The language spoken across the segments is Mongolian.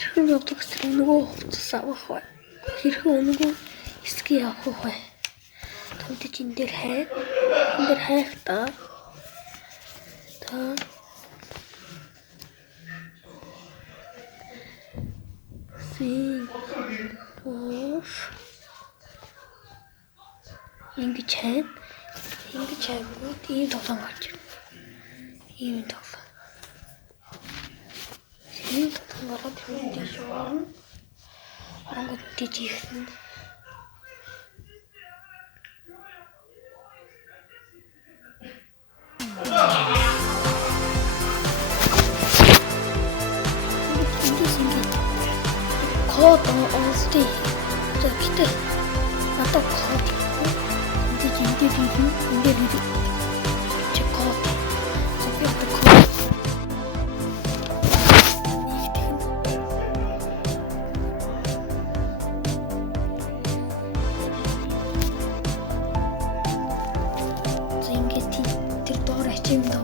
хэрхэн явдаг гэсэн нөгөө хувцас авах бай. Хэрхэн нөгөө эсгээ авах бай. Томдож энэ дээр хай. Энэ дээр хайхдаа та ингэж хайгууд ийм тоглоом гарч ирнэ. Ийм тоглоом. Ийм тоглоом гараад ирнэ шүү. Ангууд тийжихнэ. Код онсти. Тэгтээ надад код. Энд чи код. Зөвхөн код. Зингэти тэр доор ачим даа.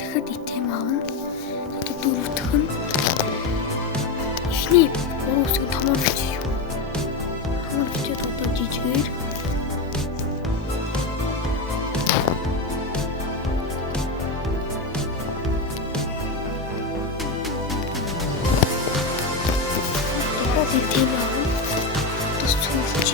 Дахиад итэм аавна. Тэгээд дөрөвдөх нь эхний уруу хэсэг томор бичиж юу. Томор бичээд одоо жижигээр дахиад итэм аавна. Тус цугч.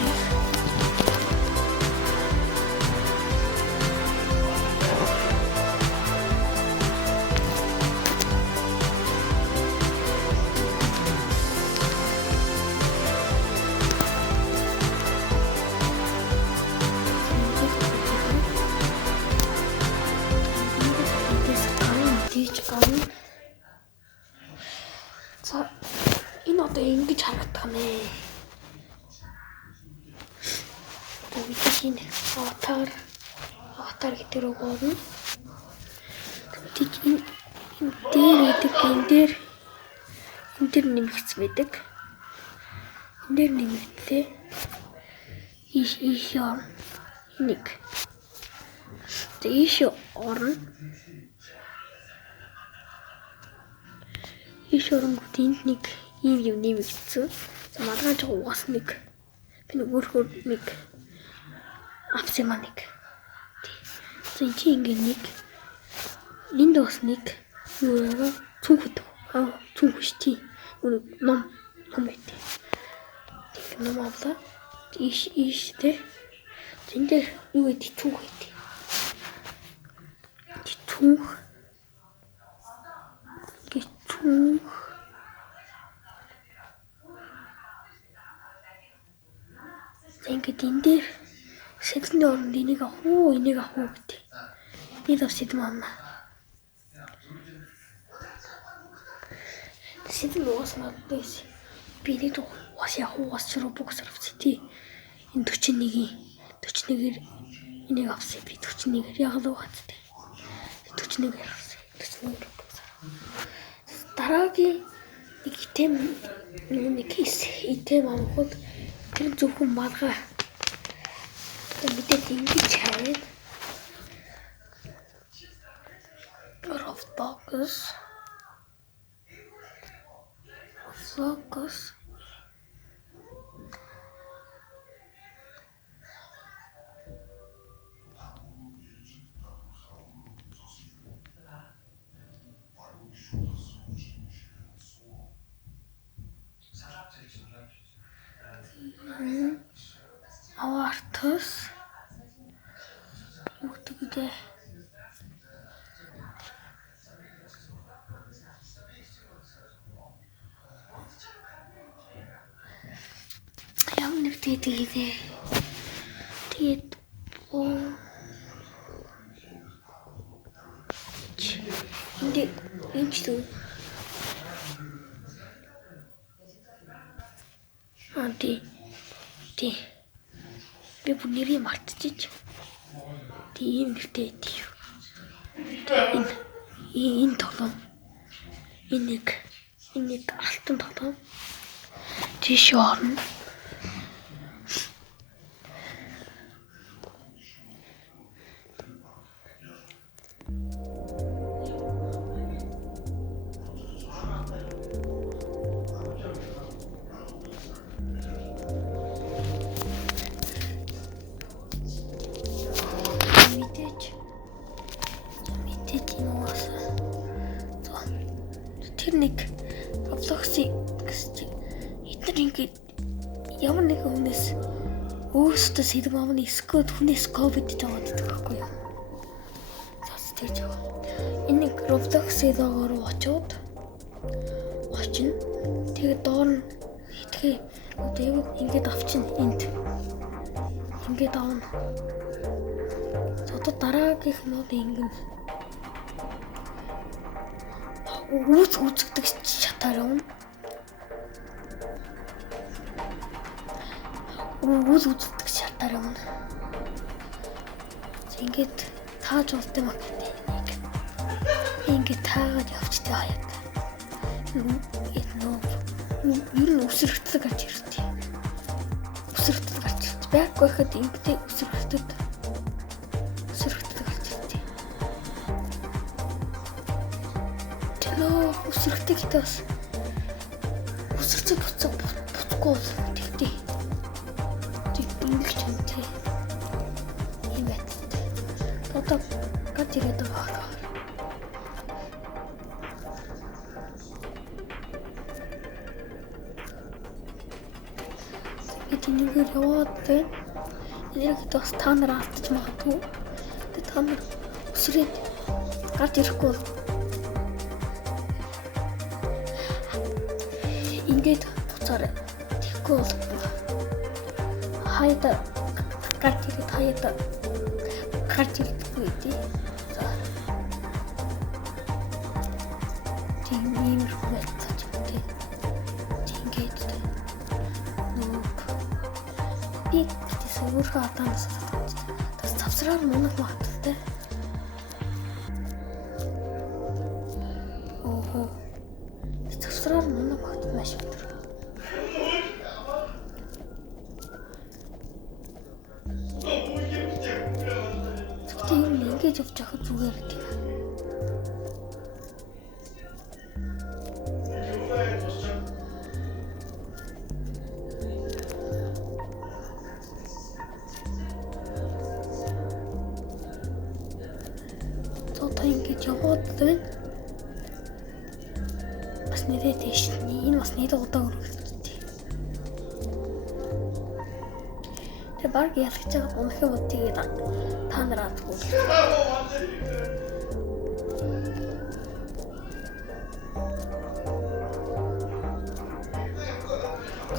За энэ одоо ингэж харагдах нэ. Тэгээд энэ аватар гэдэг рүү орно. Тэгээд энэ дээр нэмэгдсэн байдаг. Энэ дээр нэмэгдлээ. Ийш орно. Нэг. Тэгээд ийш орно. Ийш оронгууд энд нэг ийм юм нэмэгдсэн. За маргааш угаас нэг. Би нэг өөрөөр нэг авсан юм нэг. За энэ чи ингээ нэг. Энд бас нэг юу цүнхэт. Цүнхэж тий. Ном байт. Тэг ном авлаа. Ийш тэ. Энд дээр юу гэдэг цүнх байт. Цүнх. Ингээд энэ дээр сэдвний оронд энийг авах уу гэдэг. Би л сэдв авна. Сэдв уус надаас би нэг уус явах уус Roblox авсан тий. Энэ 41-ээр энийг авсан би 41-ээр яг л угаацтай. 41-ээр авсан. 41 Roblox. Дараагийн нэг итэм авахд тэр зөвхөн малгай. Тэгээд ингэж хайр. Focus. Avartus. Тэгээд Энд шүү. Тий. Би бүр нэрийг мартчих. Тийм нэртэй тий. Энэ тоглоом. Энэ нэг алтан тоглоом. Тийш орно. Тэр нэг Roblox-ийг эдгээр ингээд ямар нэг хүнээс өөрсдөө сэдв амны скот хүнээс ковид жаад байдаг байхгүй юу? Тэр жаа. Энэ нэг Roblox-ийн доогоор очино. Тэгээд доор нь хитгэе. Тэгээд ингээд авчихна энд. Ингээд аавна. Одоо дараагийнх нь ингэн үзэгдэг шатаар юм. Үзэгдэг шатаар юм. Ингээд тааж болт юм аа. Ингээд таагаад явчихдаг хаяад. Юу өсөрөлтөд гарч ирдэг. Өсөрөлтөд гарч ирдэг. Байхгүй хад ингээд өсөрөлтөд гарч ирдэг. Өсөрөлтөд бас өсөрцөг буцахгүй тэгтээ. Тэг ингэж юм тий. Ийм байт. Одоо гарч ирээд байгаа. Энийг яваад байна. Энийг бас та нар алдчих магадгүй. Тэгээд та нар өсрээд гарч ирэхгүй бол ингээд буцаарай. Тэгэхгүй бол хаяада гарч ирдэггүй тий. За. Тийм иймэрхүү байцаач тий. Ингээд би өөрхөн атаас тас завсраар мунах магадaltaй. Завсраар мунах магадaltaй маш өндөр. Тийм ингэж явж байхад зүгээр тийм. Ингээд яваад байна. Бас нэрээ дэш. Энэ бас нэрээ удаа өргөлдсөн. Тэр баг ялгаж байгаа унахын үтгийг та нар аадгүй.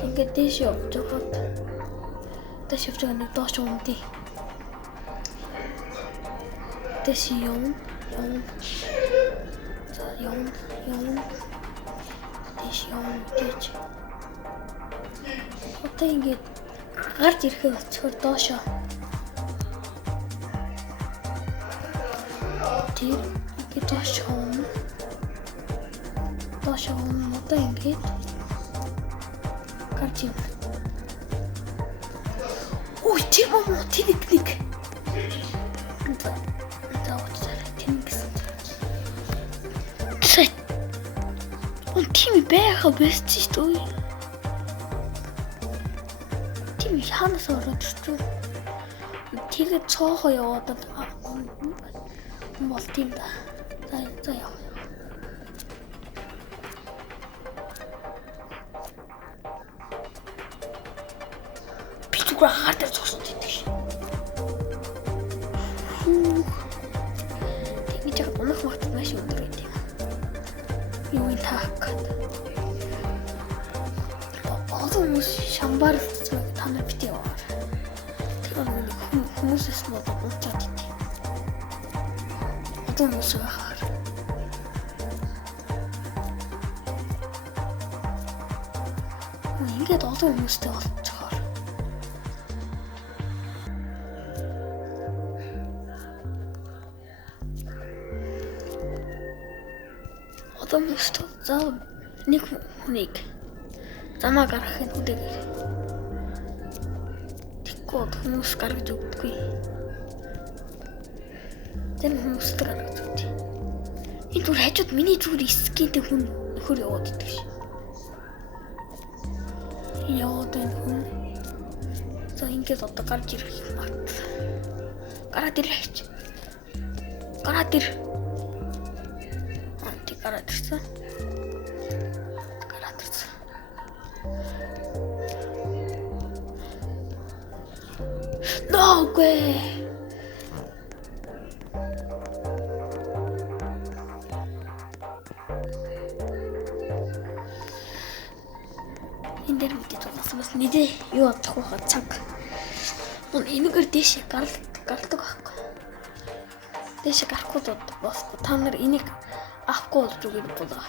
Ингээд дэш явж байгаа нэг доош унтий. Дэш явна. За явна. Дэш явна. Одоо ингээд гарч ирэхэд болчихор доошоо. Тэр ингээд доошоо. Одоо ингээд гарч ирнэ. Ой, тийм үү, тэнийг. Тийм байха бэст шүү дээ. Тийм ханаас ороод ирчихв. Тэгээд цоохоо яваад бол тийм да. За яа. Би зүгээр хатар цогсон гэдэг шин. Тэгэж яг унах магтад маш өндөр гэдэг. Юу энэ таах. Хүмүүс шамбар та нар бити гэсэн бол унцаад ит. Одоо мөсөө хаар. Ингээд одоо хүмүүстэй болчихоор. Одоо хүмүүстэй заа нэг хүнийг замаа гаргахын үдээгээр. Тэгэхгүй хүмүүс гаргаж өгдөггүй. Тэр хүмүүстэй гаргаж өгдөө. Энэ түр хажууд миний зүгээр скинтэй хүн нөхөр яваад идэх ш. Яваад энэ хүн. За ингээд одоо гарч ирэх юм бат. Гараад ирээч. Гараад ир. Гараад ирсэн. Гараад ирсэн. Наагүй. Энд дээр мэдээ бас нэдэ юу авчих вэ цаг. Энэгээр дэше гардаг байхгүй. Дэше гарахгүй бас та нар энийг авахгүй болж үгүй болоо.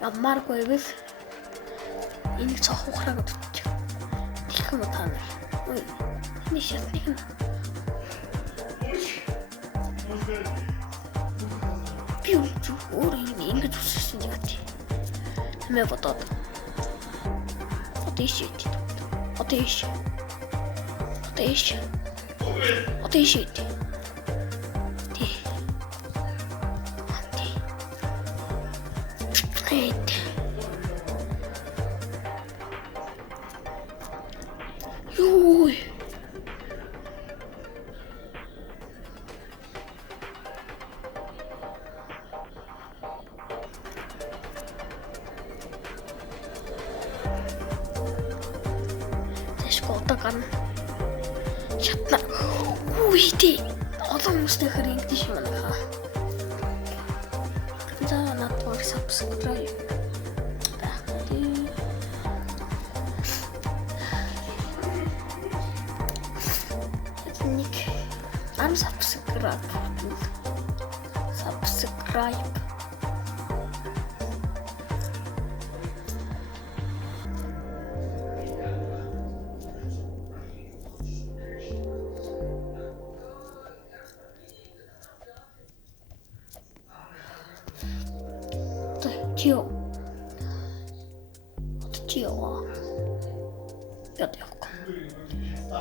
Амаргүй гэвэл энийг цохох ухраа гэдэг. Тэгэх юм та нар. Ой, энэ шатны юм. Би өөрөө ингэж үссэн юм чи. Хэмээ бодоод. Отэш. Great. Ой. Школтаган. Шатна. Ой тий. Олон хүмүүстэй хэрэгтэй юм аа. За надад subscribe. I'm subscribe. Чио.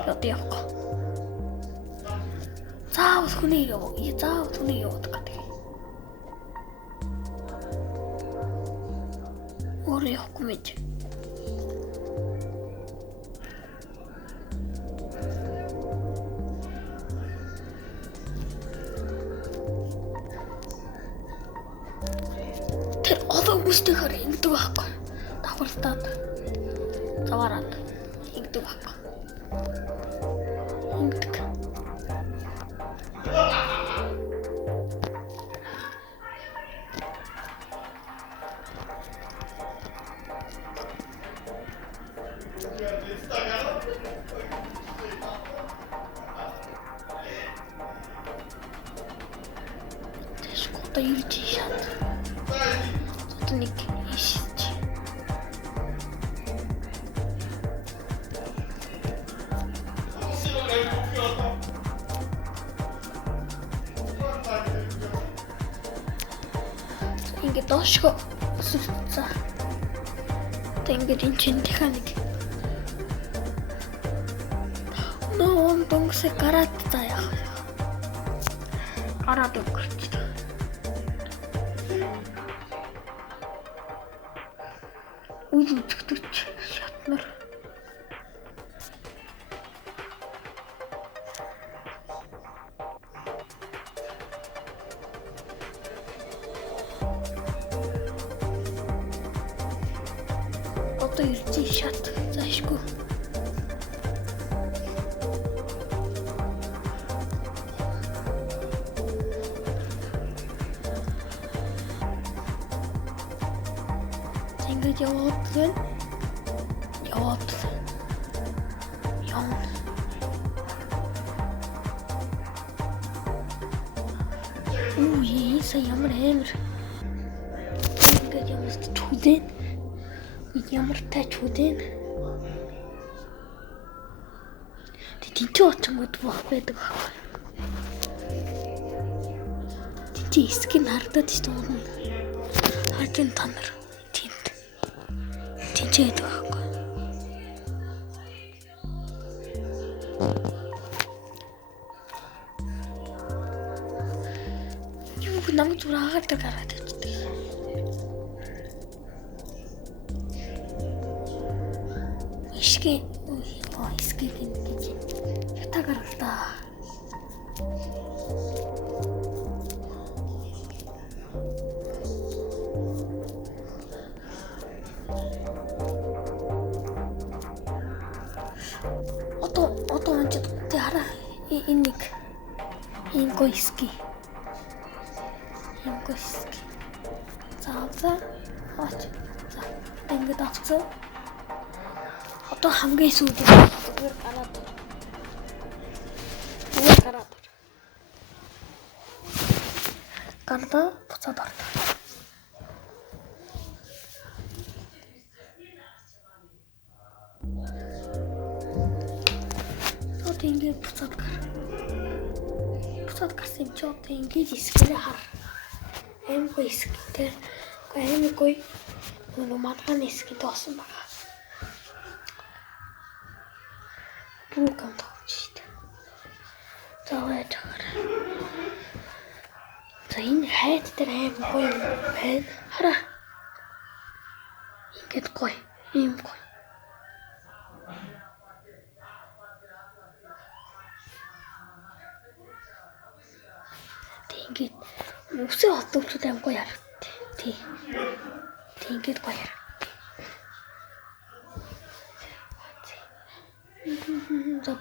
Ятиоко. Заавал хүнийг яваад гэдэг. Өөрөө явахгүй мэд. Тэр олон хүмүүстэйгээр ингэдэг байхгүй. Давхартаад завараад ингэдэг байхгүй. Ингэдэг. Шкода юуч шат. Тотник ишич. Ингээ дошко сүрцээ. Тэнгэр энэ чин техник. Нон донгсэ гараад таяа. Гараад өгч. Үзэгдэж шатнаар. Одоо ирж шат заашгүй. Ингэж яваад байна. Сая ямар амар. Ингээд ямар чүдэн. Ямар тач чүдэн. Тинч очингод бох байдаг байхгүй. Тинч скин хардаад ч дуурна. Хажин та нар тинт. Тинч байдаг байхгүй. Юу намайг зүгээр агаардаг гараад ирчихдэг. Ишгэ гэнэ гэж ята гаргалаа. Одоо онцод тэ хараа энэ нэг ингойски. За хаач. За ингээд авцаа. Одоо хамгийн сүүлд гараад. Гарда буцаад орлоо. Одоо ингээд буцаад гарсан юм чи одоо ингээд искэрэ хар. Эмгүй исктэй. Эмгүй нөгөө матганы исктэй болсон байгаа. Бүгэн тогчид. Заваад байгаа. За энэ хайд дээр эмгүй байна. Хараа. Ингээд гоё. Ийм гоё. Ингээд үсээ олдвчуд амгүй харагдтыг. Тий. Ингээд гоё харагдтыг. За